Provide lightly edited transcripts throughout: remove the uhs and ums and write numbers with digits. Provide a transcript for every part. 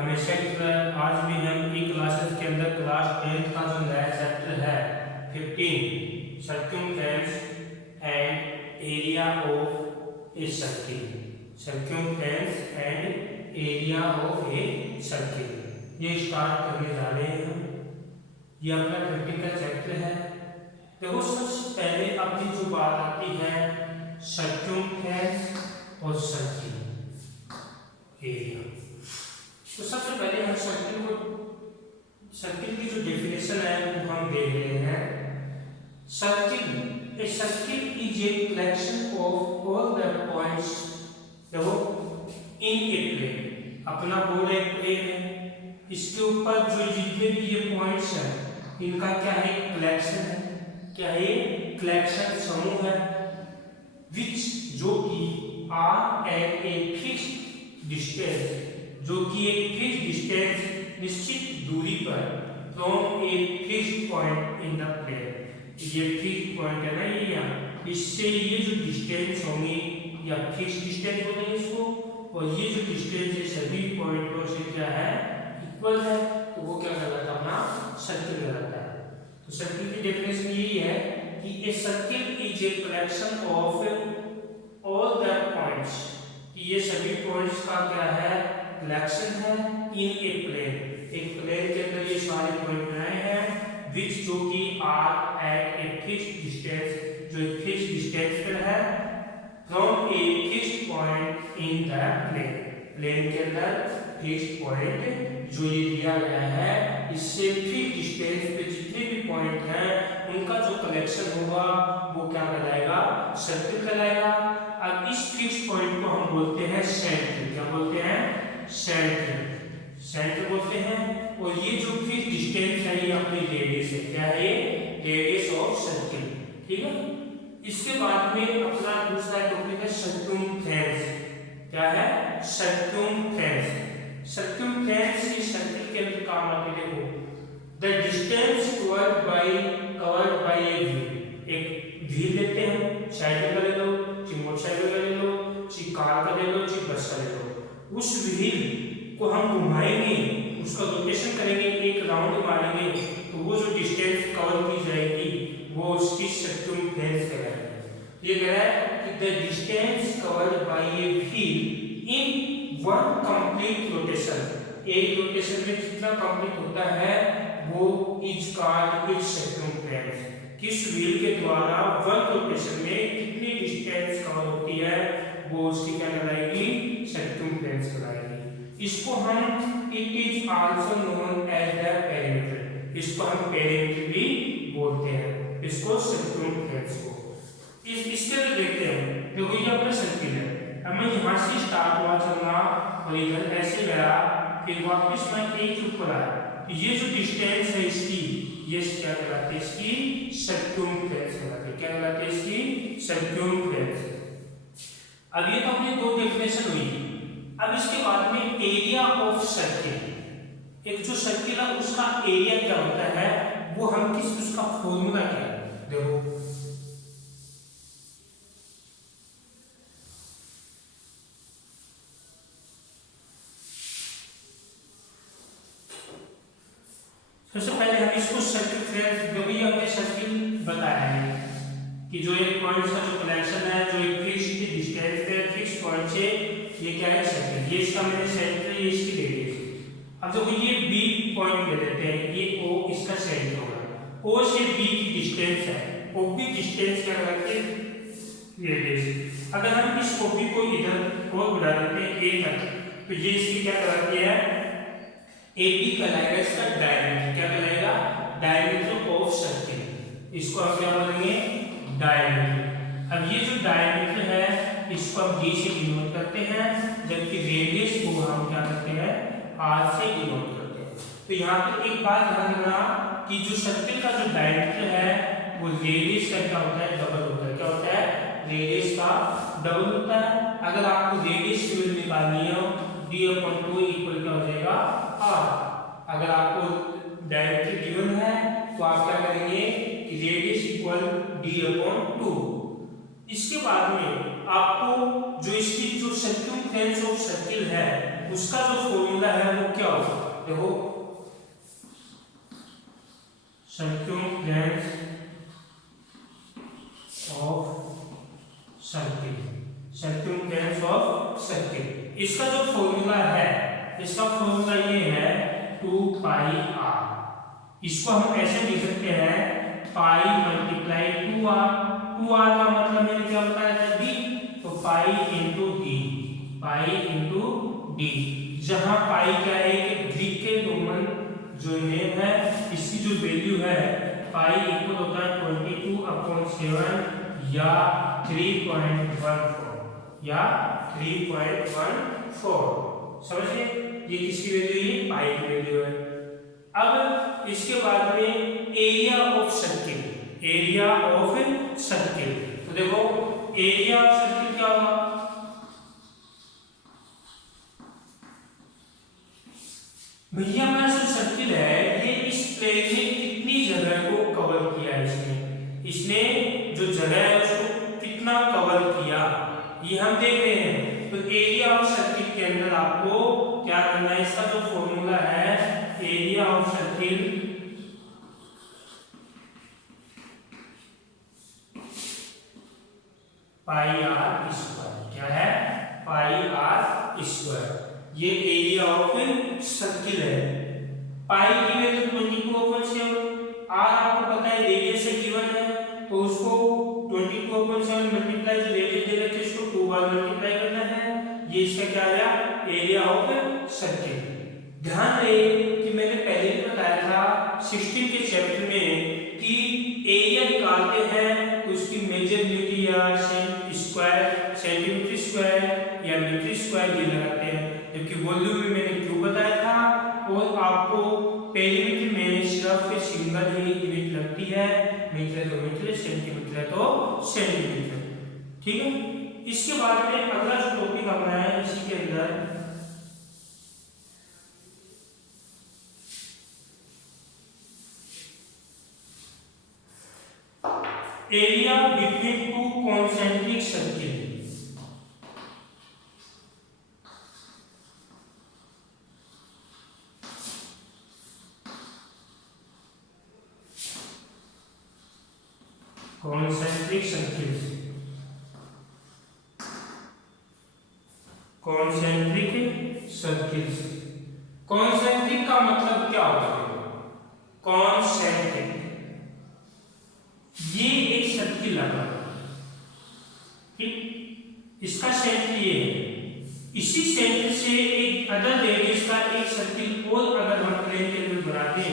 हमेशा की तरह आज भी हम ई क्लासेस के अंदर क्लास 10th का जो नया चैप्टर है 15 circumference and area of a circle, circumference and area of a circle ये स्टार्ट करने जा रहे हैं हम। ये अपना 15 का चैप्टर है। देखो सबसे पहले अपनी जो बात आती है सर्कमफ्रेंस और सर्किल एरिया, तो सबसे पहले हम सर्किल की जो डेफिनेशन है वो हम देख रहे हैं। Circle, a circle is a collection of all the points देखो इन ए प्लेन, अपना बोर्ड एक प्लेन है, इसके ऊपर जो जितने भी ये पॉइंट्स हैं इनका क्या है, कलेक्शन है। क्या है, कलेक्शन समूह है। विच जो कि are at a fixed distance, जो कि एक फिक्स्ड डिस्टेंस निश्चित दूरी पर from a fixed point in the plane, ये फिक्स्ड पॉइंट है ना ये यहाँ, इससे ये जो डिस्टेंस होंगे या फिक्स्ड डिस्टेंस बोलेंगे इसको, और ये जो डिस्टेंस है सभी पॉइंटों से क्या है, इक्वल है, तो वो क्या कहलाता है, अपना सर्किल कहलाता है। तो सर्किल की डेफिनेशन यही है कि a circle is a collection of all the points, कि ये सभी पॉइंट्स का क्या है, कलेक्शन है इन ए प्लेन, एक प्लेन के अंदर ये सारे पॉइंट बनाए हैं। विच जो कि are at a fixed distance, जो एक फिक्स्ड डिस्टेंस पर है from a fixed point in the plane, plane के अंदर फिक्स्ड पॉइंट जो ये दिया गया है, इससे फिक्स्ड डिस्टेंस पे जितने भी पॉइंट हैं उनका जो कलेक्शन होगा वो क्या कहलाएगा, सर्किल कहलाएगा। अब इस फिक्स्ड पॉइंट को हम बोलते हैं सेंटर, क्या बोलते हैं, सेंटर, सेंटर बोलते हैं। और ये जो फिक्स्ड डिस्टेंस है ये अपनी रेडियस है, क्या है, रेडियस ऑफ सर्किल, ठीक है। इसके बाद में अपना दूसरा टॉपिक है सर्कमफ्रेंस, क्या है, सर्कमफ्रेंस। सर्कमफ्रेंस ये सर्किल के अंदर काम आती है। देखो the distance covered by a wheel, एक व्हील लेते हैं, साइकिल का ले लो, चाहे मोटरसाइकिल का ले लो, चाहे कार का ले लो, चाहे बस का ले लो, उस व्हील को हम घुमाएंगे, उसका रोटेशन करेंगे, एक राउंड मारेंगे, तो वो जो डिस्टेंस कवर की जाएगी वो उसकी सर्कमफ्रेंस कहलाएगी। ये कह रहा है कि the distance covered by a wheel in one complete rotation, एक रोटेशन में जितना कंप्लीट होता है वो इज कॉल्ड इट्स सर्कमफ्रेंस। किस व्हील के द्वारा वन रोटेशन में कितनी डिस्टेंस कवर होती है वो उसकी क्या कहलाएगी, सर्कमफ्रेंस कहलाएगी। इसको हम it is also known as the perimeter, इसको हम पेरीमीटर भी बोलते हैं, इसको सर्कमफ्रेंस को। इसके अंदर देखते हैं, देखो ये अपना सर्किल है, अब मैं यहाँ से स्टार्ट हुआ चलना और इधर ऐसे गया, फिर वापस मैं एक ऊपर आया, तो ये जो डिस्टेंस है इसकी, ये क्या कहलाती है, इसकी सर्कमफ्रेंस कहलाती है, क्या कहलाती है, इसकी सर्कमफ्रेंस। अब ये तो अपनी दो डेफिनेशन हुई। अब इसके बाद में एरिया ऑफ सर्किल, एक जो सर्किल है उसका एरिया क्या होता है, वो हम किस, उसका फॉर्मूला क्या है, देखो सबसे पहले हम इसको सर्कमफ्रेंस, जो भी हमने सर्किल बताया है कि जो एक पॉइंट का जो कलेक्शन है, जो एक फिक्स्ड डिस्टेंस पे फिक्स्ड पॉइंट से, ये क्या है, सर्किल, ये इसका मैंने सेंटर, ये इसकी रेडियस। अब देखो ये बी पॉइंट ले लेते हैं, ये ओ इसका सेंटर होगा, ओ से बी की डिस्टेंस है, ओ बी डिस्टेंस क्या कहलाती है, रेडियस। अगर हम इस ओ बी को इधर और बढ़ा देते हैं ए तक, तो ये इसकी क्या कहलाती है, ए बी कहलाएगा इसका डायमीटर, क्या कहलाएगा, डायमीटर ऑफ सर्किल, इसको हम क्या बोलेंगे, डायमीटर। अब ये जो डायमीटर है इसको हम डी से डिनोट करते हैं, जबकि रेडियस को हम क्या करते हैं, आर से डिनोट करते हैं। तो यहाँ पर एक बात ध्यान रखना कि जो सर्किल का जो डायमीटर है वो रेडियस का क्या होता है, डबल होता है, क्या होता है, रेडियस का डबल होता है। अगर आपको रेडियस की वैल्यू निकालनी है d/2 इक्वल क्या हो जाएगा, r। अगर आपको डायमीटर गिवन है तो आप क्या करेंगे कि रेडियस इक्वल d/2। इसके बाद में आपको जो इसकी जो सर्कमफ्रेंस ऑफ सर्किल है उसका जो फॉर्मूला है वो क्या होगा? देखो circumference of circle, circumference of circle, इसका जो फॉर्मूला है, इसका फॉर्मूला ये है 2 पाई r। इसको हम ऐसे लिख सकते हैं पाई मल्टीप्लाई 2r। 2r का मतलब मैंने क्या बताया था d, तो pi into D, pi into D, जहां पाई क्या है कि ग्रीक के रोमन जो नेम है, इसकी जो वैल्यू है पाई इक्वल होता है 22/7 या 3.14 या 3.14, समझिए ये किसकी वैल्यू है? पाई की वैल्यू है। अब इसके बाद में area of circle, area of circle, तो देखो एरिया ऑफ सर्किल क्या होगा? भैया हमारा जो सर्किल है ये इस प्लेन में कितनी जगह को कवर किया है, इसने जो जगह है उसको कितना कवर किया, ये हम देख रहे हैं। तो एरिया ऑफ सर्किल के अंदर आपको क्या करना है? इसका जो फॉर्मूला है area of circle pi r square, क्या है? पाई आर स्क्वायर, ये एरिया ऑफ सर्किल है। पाई की वैल्यू 22/7, आर आपको पता है रेडियस से गिवन है, तो उसको 22/7 मल्टीप्लाई जो रेडियस दे रखे इसको 2 बार मल्टीप्लाई करना है, ये इसका क्या आया? Area of circle. ध्यान रहे कि मैंने पहले भी बताया था 16 के चैप्टर में कि एरिया निकालते हैं तो उसकी मेजर यूनिट या स्क्वायर, सेंटीमीटर स्क्वायर या मीटर स्क्वायर ये लगाते हैं, जबकि वॉल्यूम में मैंने क्यों बताया था, और आपको पेरीमीटर में सिर्फ सिंगल ही यूनिट लगती है, मीटर तो मीटर, सेंटीमीटर तो सेंटीमीटर, ठीक है। इसके बाद में अगला जो टॉपिक अपना है इसी के अंदर area between two concentric circle. Concentric circles, concentric circles, concentric का मतलब क्या होता है? कॉन्सेंट्रिक, ये एक सर्किल लगा, ठीक, इसका सेंटर ये है, इसी सेंटर से एक अदर रेडियस का एक सर्किल और अगर हम प्लेन के अंदर बना दें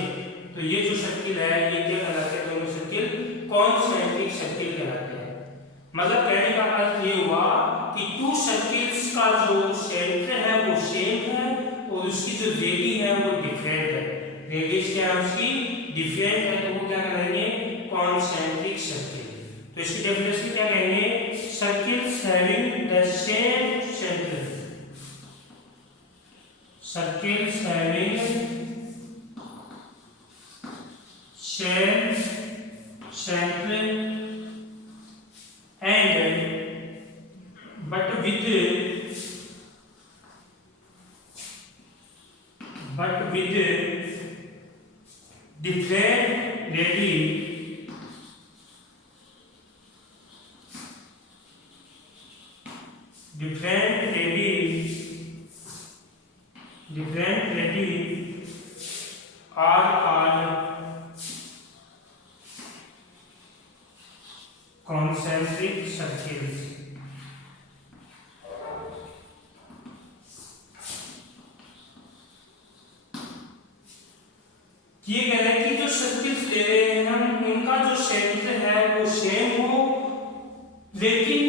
तो ये जो सर्किल है ये क्या कहलाते हैं? दोनों सर्किल कॉन्सेंट्रिक सर्किल कहलाते हैं। मतलब कहने का अर्थ ये हुआ कि टू सर्किल्स का जो सेंटर है वो सेम है और उसकी जो रेडियस है वो डिफरेंट है, रेडियस क्या है उसकी? डिफरेंट है, तो वो क्या कहेंगे? Concentric circle. तो इसकी डेफिनेशन क्या कहेंगे? Circles having the same centre, circles having same centre and but with different radius, are called concentric circles। ये कह रहे हैं कि जो सर्किल्स ले रहे हैं हम उनका जो सेंटर है वो सेम हो, लेकिन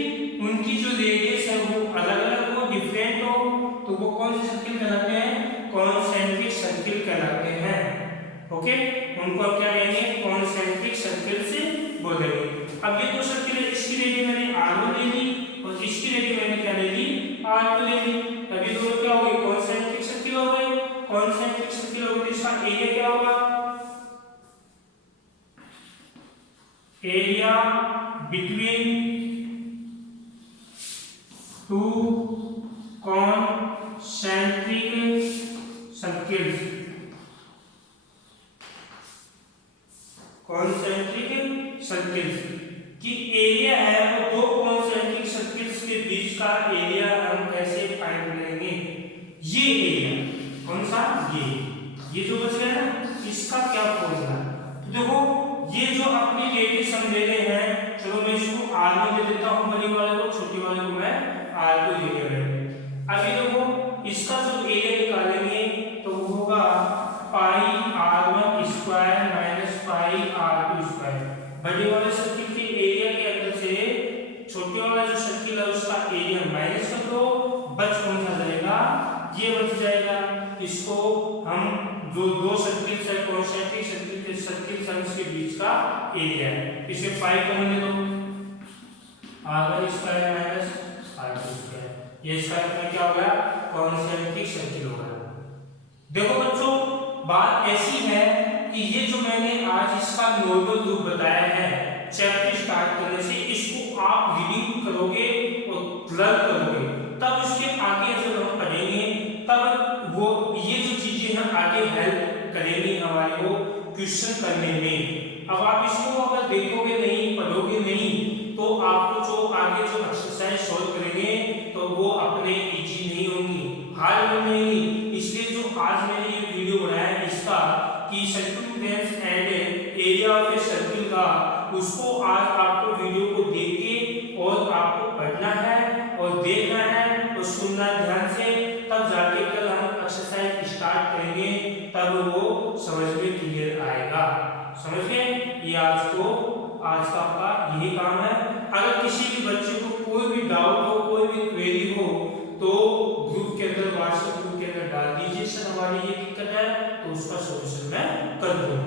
उनकी जो रेडियस है वो अलग अलग हो, डिफरेंट हो, तो वो कौन से सर्किल कहलाते हैं? कॉन्सेंट्रिक सर्किल कहलाते हैं। ओके, उनको अब क्या कहेंगे? कॉन्सेंट्रिक सर्किल से बोलेंगे। अब ये दो सर्किल है, इसकी रेडियस मैंने r1 ले ली और इसकी रेडियस मैंने क्या ले ली? r2 ले ली। अभी दोनों क्या हो गए? कॉन्सेंट्रिक सर्किल हो गए। कॉन्सेंट्रिक सर्किल हो गए तो इसका एरिया क्या होगा? Area between two concentric area हम कैसे फाइंड करेंगे? ये एरिया कौन सा? ये जो बच गया ना, इसका क्या फॉर्मूला? तो देखो ये जो अपने रेडियस हम ले रहे हैं, चलो मैं इसको r में दे देता हूं, बड़ी वाले को, छोटी वाले को मैं r को दे दे रहा हूं। अभी देखो इसका जो एरिया निकालेंगे तो वो होगा पाई r1 square minus pi r2 square. बड़े वाले सर्किल के एरिया के अंदर से छोटे वाला जो सर्किल है उसका एरिया माइनस कर दो, बच कौन सा जाएगा? ये बच जाएगा। इसको हम जो दो सर्किल से कॉन्सेंट्रिक सर्किल के सर्किल सम्स के बीच का एरिया है, इसे पाई कॉमन ले लो, r1 square minus r2 square. ये इसका मतलब क्या होगा? कॉन्सेंट्रिक सर्किल होगा। देखो बच्चों बात ऐसी है कि ये जो मैंने आज इसका नॉर्मल रूप बताया है चैप्टर स्टार्ट करने से, इसको आप रीडिंग करोगे और लर्न करोगे, तब उसके आगे जब हम पढ़ेंगे तब वो ये जो चीजें हैं आगे हेल्प करेंगी हमारे को क्वेश्चन करने में। अब आप इसको अगर देखोगे नहीं, पढ़ोगे नहीं, तो आपको जो आगे जो एक्सरसाइज सॉल्व करेंगे तो वो अपने इजी नहीं होंगी, हार्ड नहीं। इसलिए जो आज मैंने ये वीडियो बनाया है इसका कि circumference and area of a circle का, उसको आज आपको वीडियो को देख के और आपको पढ़ना है और देखना है और सुनना ध्यान से, तब जाके कल हम एक्सरसाइज स्टार्ट करेंगे, तब वो समझ में क्लियर आएगा। समझ गए? ये आज का आपका यही काम है। अगर किसी भी बच्चे को कोई भी डाउट हो, कोई भी क्वेरी हो, तो ग्रुप के अंदर, व्हाट्सएप ग्रुप के अंदर डाल दीजिए, सर हमारी ये दिक्कत है, तो उसका सॉल्यूशन मैं कर दूंगा।